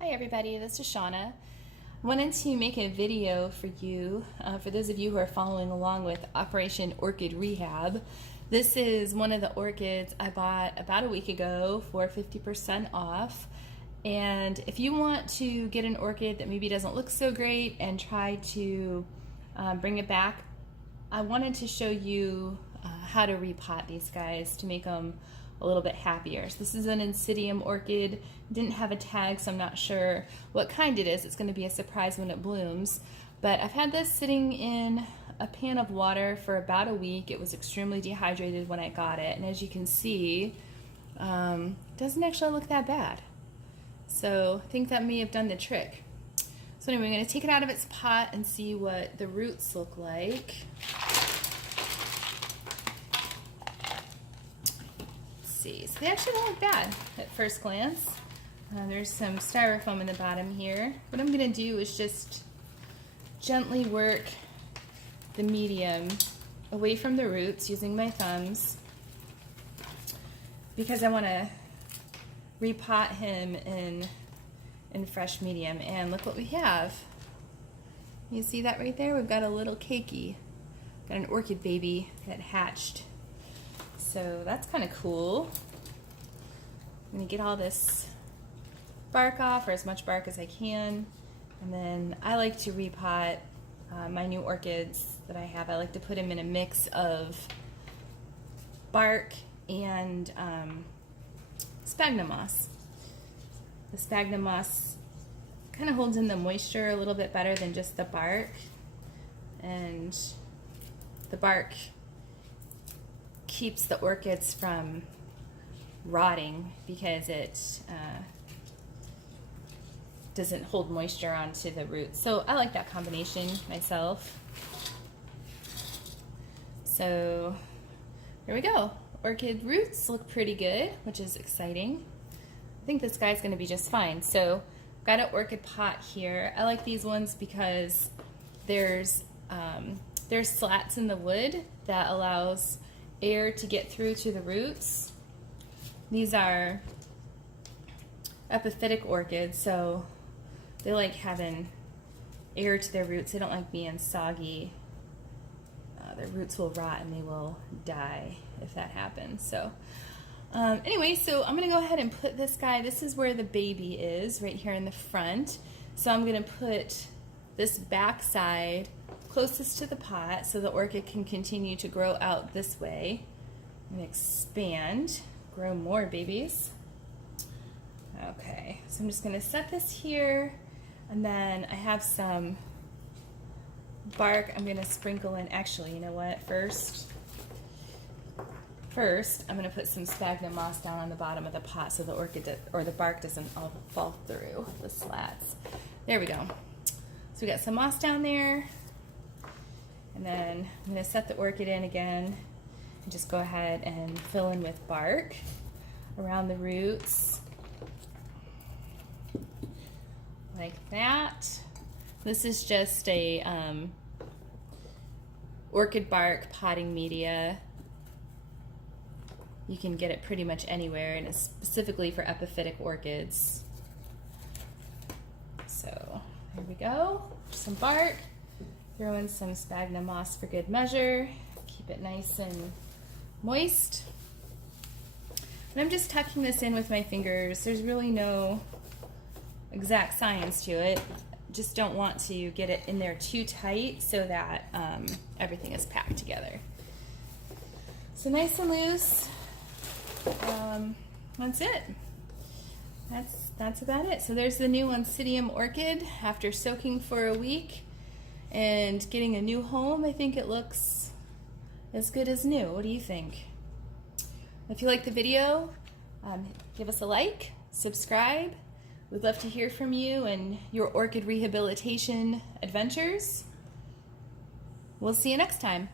Hi everybody, this is Shauna. I wanted to make a video for you, for those of you who are following along with Operation Orchid Rehab. This is one of the orchids I bought about a week ago for 50% off. And if you want to get an orchid that maybe doesn't look so great and try to bring it back, I wanted to show you how to repot these guys to make them a little bit happier. So this is an Oncidium orchid. Didn't have a tag, so I'm not sure what kind it is. It's going to be a surprise when it blooms. But I've had this sitting in a pan of water for about a week. It was extremely dehydrated when I got it, and as you can see, it doesn't actually look that bad. So I think that may have done the trick. So anyway, I'm going to take it out of its pot and see what the roots look like. So they actually don't look bad at first glance. There's some styrofoam in the bottom here. What I'm going to do is just gently work the medium away from the roots using my thumbs, because I want to repot him in fresh medium. And look what we have. You see that right there? We've got a little cakey. Got an orchid baby that hatched. So that's kind of cool. I'm going to get all this bark off, or as much bark as I can. And then I like to repot my new orchids that I have. I like to put them in a mix of bark and sphagnum moss. The sphagnum moss kind of holds in the moisture a little bit better than just the bark. And the bark keeps the orchids from rotting because it doesn't hold moisture onto the roots. So I like that combination myself. So here we go. Orchid roots look pretty good, which is exciting. I think this guy's going to be just fine. So I've got an orchid pot here. I like these ones because there's slats in the wood that allows air to get through to the roots. These are epiphytic orchids, so they like having air to their roots. They don't like being soggy. Their roots will rot and they will die if that happens. So anyway, so I'm going to go ahead and put this guy, this is where the baby is, right here in the front. So I'm going to put this back side closest to the pot so the orchid can continue to grow out this way and expand, grow more babies. Okay, so I'm just going to set this here, and then I have some bark I'm going to sprinkle in. Actually, you know what, first I'm going to put some sphagnum moss down on the bottom of the pot so the orchid or the bark doesn't all fall through the slats. There we go. So we got some moss down there. And then I'm going to set the orchid in again and just go ahead and fill in with bark around the roots like that. This is just a orchid bark potting media. You can get it pretty much anywhere, and it's specifically for epiphytic orchids. So here we go, some bark. Throw in some sphagnum moss for good measure. Keep it nice and moist. And I'm just tucking this in with my fingers. There's really no exact science to it. Just don't want to get it in there too tight so that everything is packed together. So nice and loose. That's it. That's about it. So there's the new Oncidium orchid after soaking for a week and getting a new home. I think it looks as good as new. What do you think? If you like the video, give us a like, subscribe. We'd love to hear from you and your orchid rehabilitation adventures. We'll see you next time.